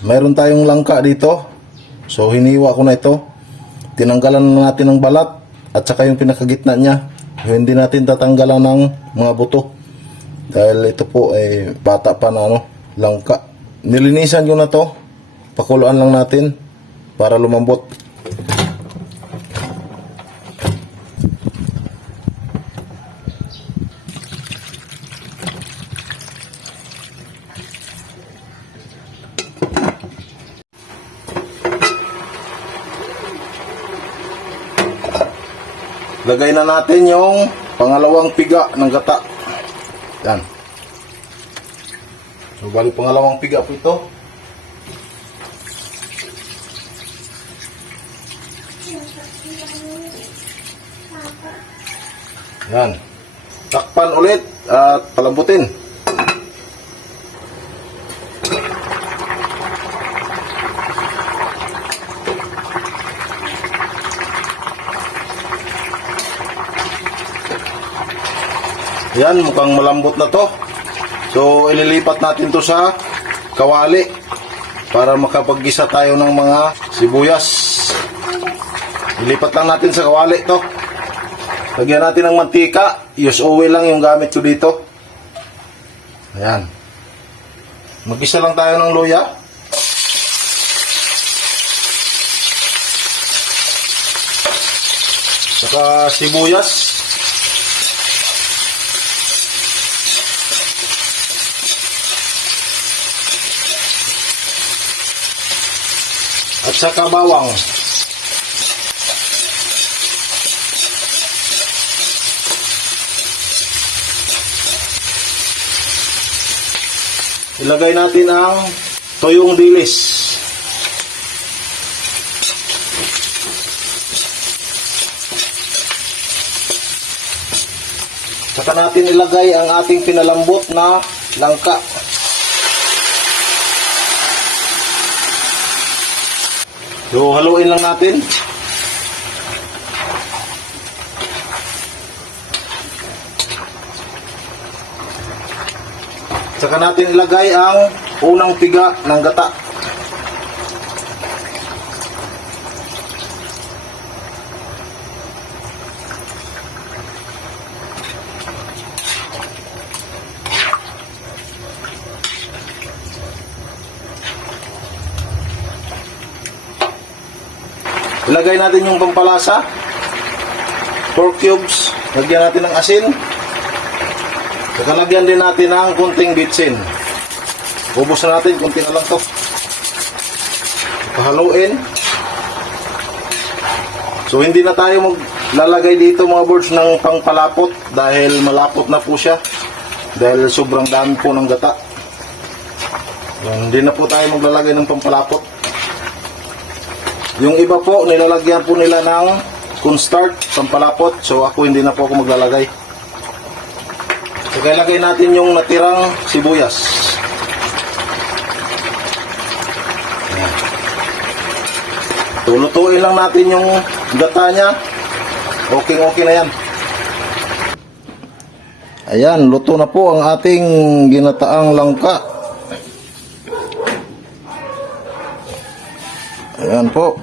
Mayroon tayong langka dito. So hiniwa ko na ito. Tinanggalan na natin ng balat at saka yung pinakagitna niya. Hindi natin tatanggalan ng mga buto. Dahil ito po ay bata pa na ano, langka. Nilinisan ko na to. Pakuluan lang natin para lumambot. Lagay na natin yung pangalawang piga ng gata. Yan. So, bali pangalawang piga po ito. Yan. Takpan ulit at palambutin. Yan, mukhang malambot na to. So, ililipat natin to sa kawali para makapaggisa tayo ng mga sibuyas. Ilipat lang natin sa kawali to. Lagyan natin ng mantika. Use oil lang yung gamit ko dito. Ayan. Magisa lang tayo ng luya. Saka sibuyas. At saka bawang. Ilagay natin ang toyong dilis. Saka natin ilagay ang ating pinalambot na langka. So, haluin lang natin. Saka natin ilagay ang unang piga ng gata. Ilagay natin yung pampalasa. 4 cubes. Lagyan natin ng asin. Saka lagyan din natin ng kunting bitsin. Ubus na natin, kunti na lang to. Pahaluin. So hindi na tayo maglalagay dito mga birds ng pangpalapot dahil malapot na po siya. Dahil sobrang dami po ng gata. Yan, Hindi na po tayo maglalagay ng pampalapot. Yung iba po, nilalagyan po nila ng cornstarch, pampalapot. So ako hindi na po ako maglalagay. Saka ilagay natin yung natirang sibuyas. Ayan. Tulutuin lang natin yung gata niya. Okay, okay na yan. Ayan, luto na po ang ating ginataang langka. Ayan po.